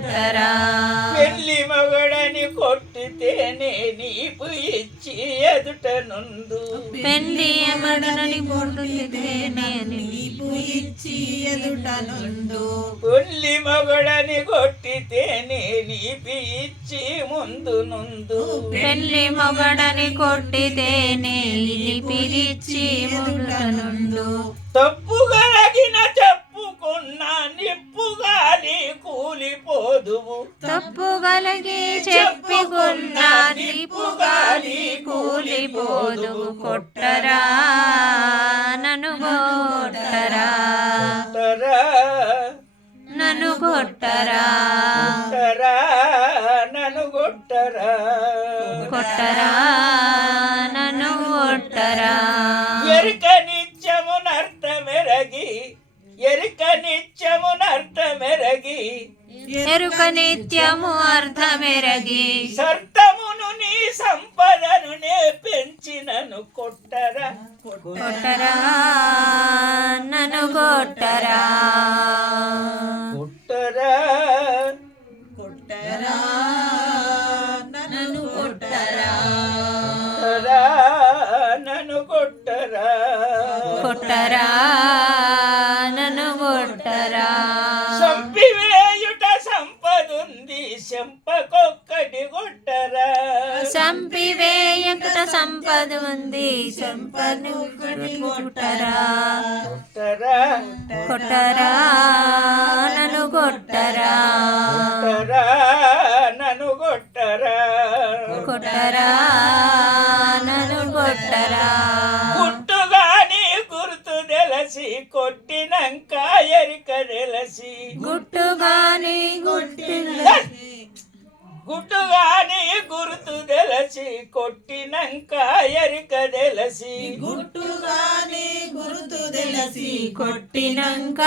కొట్టరా? పెళ్ళి మగడని కొట్టితేనే నీపు ఇచ్చి ఎదుట నుండు. పెళ్ళి ఎమడనని కొట్టితే నేను నీపు ఇచ్చి ఎదుట నుండు. పెళ్ళి మగడని కొట్టితేనే నీపి ఇచ్చి ముందు నుండు. పెళ్ళి మొగడని కొట్టితేనే పిలిచి ముందునుండు తప్పు కలిగిన నన్ను కొట్టరా? కొట్టరా నన్ను కొట్టరా? కొట్టరా నన్ను కొట్టరా? ఎరుక నిత్యము నర్తమెరగి ఎరుక నిత్యము నర్తమెరగి ఎరుక నిత్యము అర్థమెరగి సర్తమును నీ సంపదను నే పెంచినను కొట్టరా? కొట్టరా నన్ను కొట్టరా కొట్టరా? సంపద ఉంది. సంపద కొట్టరా. కొట్టరా. నన్ను కొట్టరా. నన్ను కొట్టరా. కొట్టరా. నన్ను కొట్టరా. గుట్టుగాని గుర్తు తెలసి కొట్టినంక ఎరిక తెలసి. గుట్టుగాని గుట్టు గుట్టుగాని గుర్తు తెలసి కొట్టినంక ఎరిక తెలసి. గుట్టుగానే గురుతు తెలిసి కొట్టినంక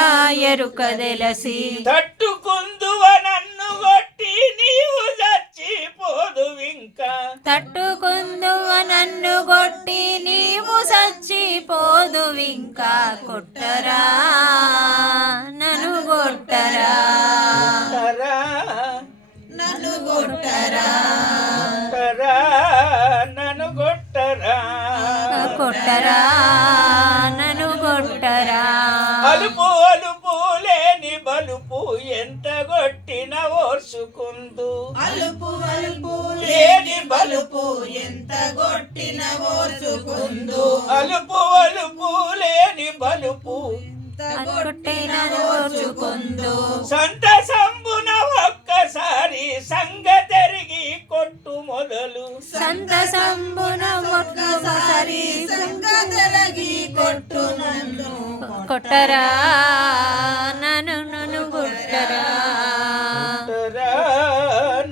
ఎరుక తెలిసి. తట్టుకుందువ నన్ను కొట్టి నీవు చచ్చిపోదు ఇంకా తట్టుకుందువ నన్ను కొట్టి నీవు చచ్చిపోదు ఇంకా కొట్టరా నన్ను కొట్టరా. కొట్టరా నన్ను కొట్టరా అలుపు అలుపు లేని బలుపు ఎంత కొట్టిన ఓర్చుకుందు? అలుపు అలుపు లేని బలుపు ఎంత కొట్టిన ఓర్చుకుందు? అలుపు అలుపు లేని బలుపు ఎంత కొట్టిన ఓర్చుకుందు? సంత కొట్టరా? నన్ను నన్ను కొట్టరా? కొట్టరా?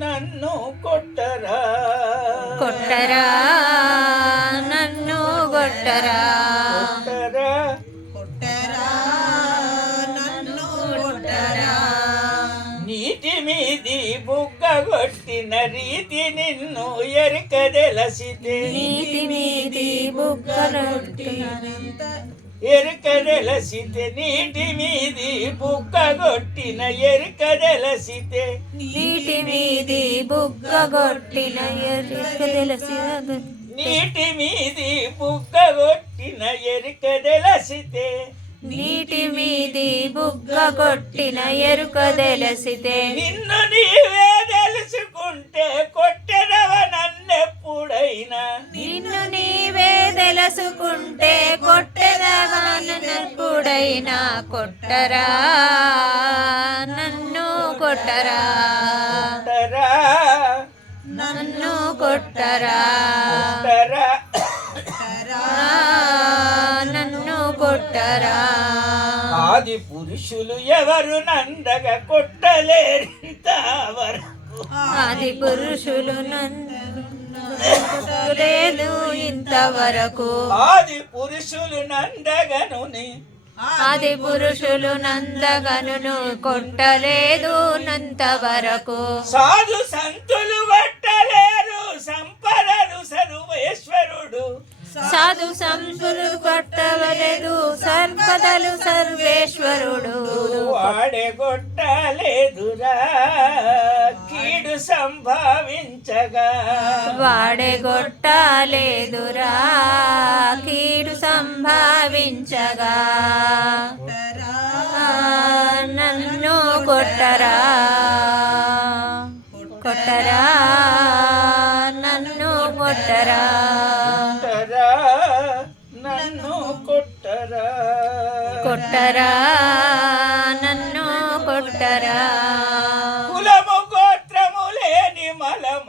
నన్ను కొట్టరా? కొట్టరా? నన్ను కొట్టరా? కొట్టరా? కొట్టరా? నన్ను కొట్టరా? నీటి మీది బుగ్గ కొట్టిన రీతి నిన్ను ఎరిక తెలసితే నీతి మీది బుగ్గలు ఎరుక తెలసితే నీటి మీది బుగ్గ కొట్టిన ఎరుక తెలసితే నీటి మీది బుగ్గ కొట్టిన ఎరుక తెలిసి నీటి మీది బుగ్గ కొట్టిన ఎరుక తెలసితే నీటి మీది బుగ్గ కొట్టిన ఎరుక తెలిసితే నిన్ను నీవే తెలుసుకుంటే కొట్టెదవ నన్నెప్పుడైనా నిన్ను నీవే తెలుసుకుంటే కొట్టెదగానప్పుడైనా కొట్టరా. నన్ను కొట్టరా. నన్ను కొట్టరా. నన్ను కొట్టరా. ఆది పురుషులు ఎవరు నందగ కొట్టలేరింత వరకు ఆది పురుషులు లేదు ఇంతవరకు ఆది పురుషులు నందగనుని. ఆది పురుషులు నందగనును కొట్టలేదు నంతవరకు. సాధు సంతులు కొట్టలేరు సంపదలు సర్వేశ్వరుడు. సాధు సంపులు కొట్టవలేదు సర్పదలు సర్వేశ్వరుడు. వాడే గొట్టలేదురా కీడు సంభావించగా. వాడే గొట్టలేదురా కీడు సంభావించగా. నన్ను కొట్టరా. కొట్టరా. నన్ను కొట్టరా. కొట్టరా. నన్ను కొట్టరా. కొట్టరా.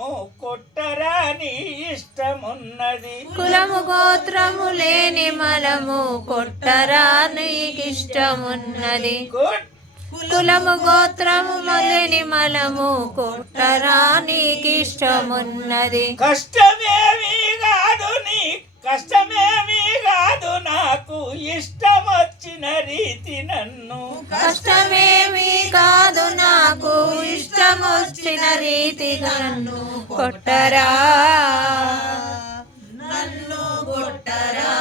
మలము కొట్టరా నీ ఇష్టమున్నది. కులము గోత్రము లేని మలము కొట్టరా నీకిష్టమున్నది. కొట్- కులము గోత్రము లేని మలము కొట్టరా నీకిష్టమున్నది. నీ కష్టమేమీ కాదు నాకు ఇష్టం వచ్చిన రీతి నన్ను. కష్టమేమి కాదు నాకు ఇష్టమొచ్చిన రీతిగా నన్ను కొట్టరా. నన్ను కొట్టరా.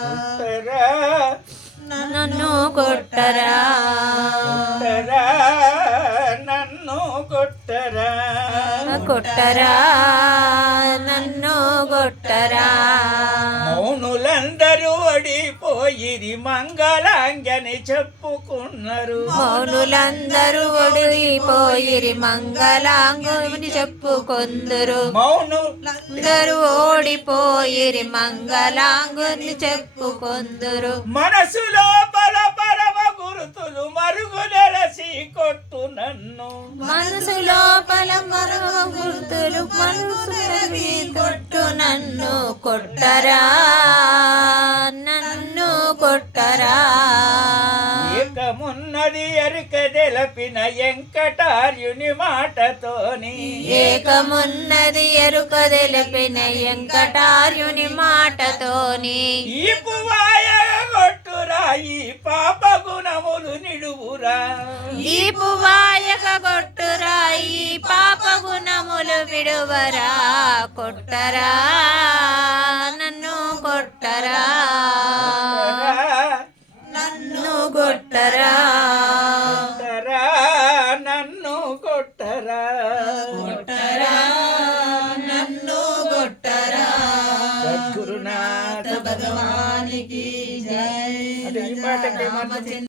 కొట్టరా. నన్ను కొట్టరా. కొట్టరా. నన్ను కొట్టరా. కొట్టరా నన్ను కొట్టరా. మౌనులందరూ ఓడిపోయిరి మంగళాంగని చెప్పుకున్నారు. మౌనులందరూ ఒడిపోయిరి మంగళాంగుని చెప్పుకొందురు. మౌను అందరూ ఓడిపోయిరి మంగళాంగుని చెప్పుకొందురు. మనసు లోపల పరమ గురుతులు మరుగు నెలసి కొట్టు నన్ను. మనసు లోపల మరో గుర్తులు మనసు కొట్టు నన్ను కొట్టరా నన్ను కొట్టరా. ఏకమున్నది ఎరుక తెలపిన వెంకటార్యుని మాటతోని. ఏకమున్నది ఎరుక తెలిపిన వెంకటార్యుని మాటతోని. ఈ పువాయ కొట్టురా ఈ పాప గుణములు నిడువురా ఈ పువాయక కొట్టురా ఈ విడువరా కొట్టరా నన్ను కొట్టరా.